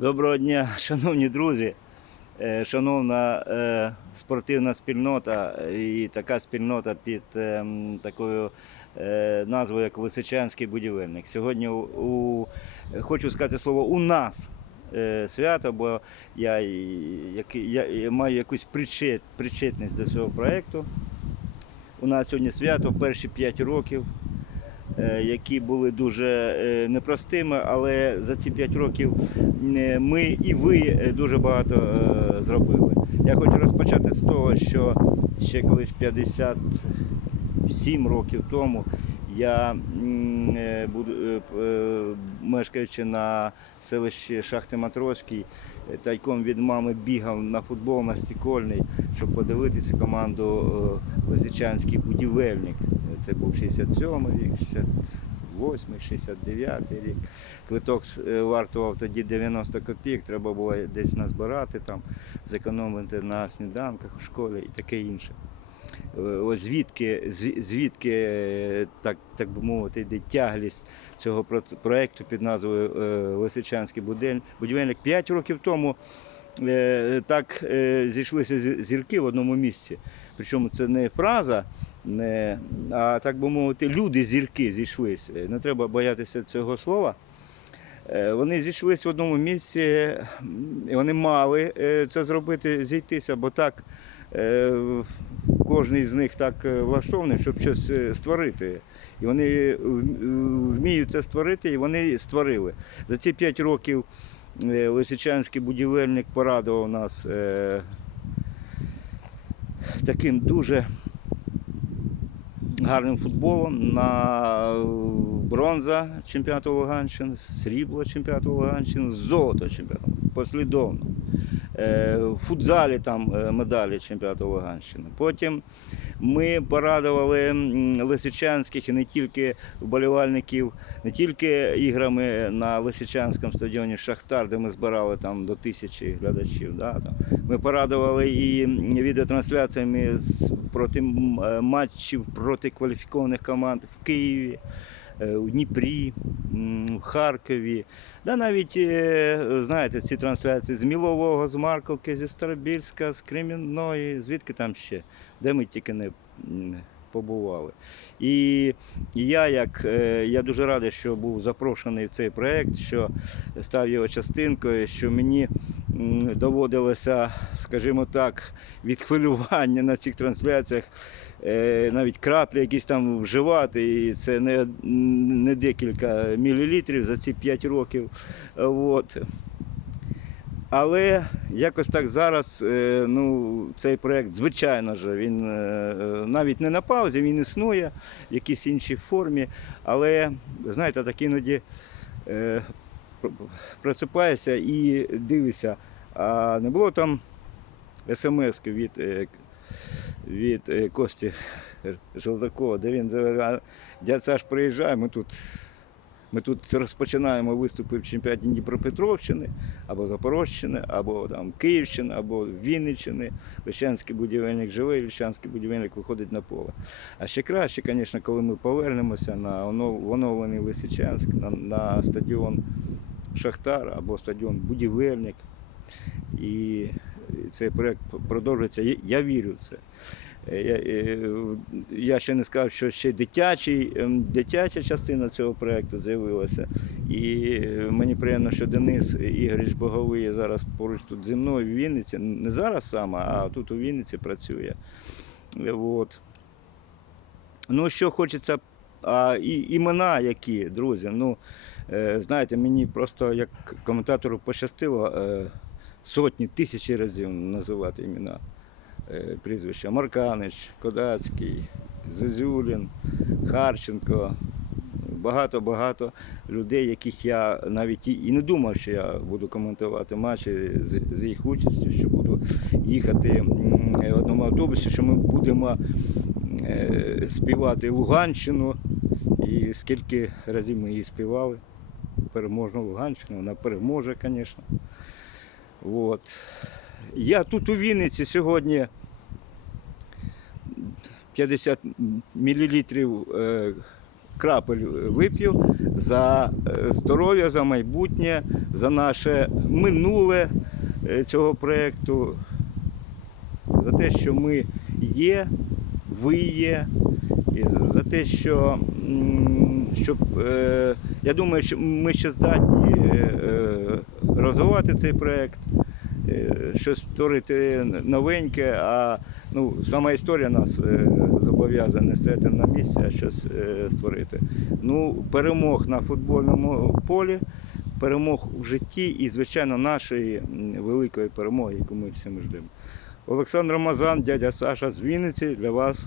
Доброго дня, шановні друзі, е, шановна е, спортивна спільнота і така спільнота під е, такою е, назвою, як Лисичанський будівельник. Сьогодні у, хочу сказати слово у нас свято, бо я, я, маю якусь причет, причетність до цього проєкту. У нас сьогодні свято перші 5 років які були дуже е, непростими, але за ці 5 років е, ми і ви е, дуже багато е, зробили. Я хочу розпочати з того, що ще колись 57 років тому я, е, е, мешкаючи на селищі Шахти Матроській, е, тайком від мами бігав на футбол на стікольний, щоб подивитися команду Лисичанський будівельник. Це був 67-й рік, 68-й, 69-й рік. Квиток вартував тоді 90 копійок, треба було десь назбирати там, зекономити на сніданках у школі і таке інше. Е, звідки, звідки е, так, так би мовити, йде тяглість цього проекту під назвою е, Лисичанський будівельник. П'ять років тому так зійшлися зірки в одному місці. Причому це не фраза, не, а так би мовити, люди зірки зійшлися. Не треба боятися цього слова. Вони зійшлися в одному місці, вони мали це зробити, зійтися, бо так кожен з них так е, влаштований, щоб щось е, створити. І вони е, вміють це створити, і вони створили. За ці п'ять років е, Лисичанський будівельник порадував нас е, таким дуже гарним футболом на е, бронза чемпіонату Луганщини, срібло чемпіонату Луганщини, золото чемпіонату послідовно. Е, В футзалі там е, медалі чемпіонату Луганщини. Потім ми порадували лисичанських і не тільки вболівальників, не тільки іграми на Лисичанському стадіоні Шахтар, де ми збирали там до тисячі глядачів. Да, там. Ми порадували і відеотрансляціями проти е, матчів проти кваліфікованих команд в Києві, у Дніпрі, в Харкові. Да навіть е, знаєте, ці трансляції з Мілового, з Марковки, зі Старобільська, з Кремінної, звідки там ще, де ми тільки не побували. І я, як е, я дуже радий, що був запрошений в цей проект, що став його частинкою, що мені доводилося, скажімо так, від хвилювання на цих трансляціях. е, Навіть краплі якісь там вживати, і це не, не декілька мілілітрів за ці 5 років. От. Але якось так зараз е, ну, цей проєкт, звичайно ж, він е, навіть не на паузі, він існує в якійсь іншій формі. Але, знаєте, так іноді просипаєшся і дивишся, а не було там смс від, е, від е, Кості Желдакова, де він дядь Саш, приїжджай, ми тут. Ми тут розпочинаємо виступи в чемпіонаті Дніпропетровщини, або Запорожщини, або там Київщини, або Вінниччини. Лищанський будівельник живий, Лищанський будівельник виходить на поле. А ще краще, звісно, коли ми повернемося на оновлений Лисичанськ, на, на стадіон Шахтар або стадіон Будівельник. І цей проєкт продовжується. Я- вірю в це. Е, Я, е, я ще не сказав, що ще дитячий, ем, дитяча частина цього проєкту з'явилася. І е, мені приємно, що Денис Ігоріч Боговий зараз поруч тут зі мною в Вінниці. Не зараз саме, а тут у Вінниці працює. От. Ну, що хочеться, а, і, імена які, друзі. Ну, знаєте, мені просто як коментатору пощастило е, сотні, тисячі разів називати імена е, прізвища. Марканич, Кодацький, Зизюлін, Харченко. Багато-багато людей, яких я навіть і не думав, що я буду коментувати матчі з, їх участю, що буду їхати в одному автобусі, що ми будемо е, співати Луганщину. І скільки разів ми її співали. Переможну Луганщину, вона переможе, звісно. От. Я тут у Вінниці сьогодні 50 мл крапель вип'ю за е, здоров'я, за майбутнє, за наше минуле е, цього проєкту, за те, що ми є, ви є, і за- те, що щоб, е, я думаю, що ми ще здатні е, розвивати цей проєкт, е, щось створити новеньке, а ну, сама історія нас е, зобов'язує не стояти на місці, а щось е, створити. Ну, перемог на футбольному полі, перемог в житті і, звичайно, нашої великої перемоги, яку ми всім ждемо. Олександр Мазан, дядя Саша з Вінниці для вас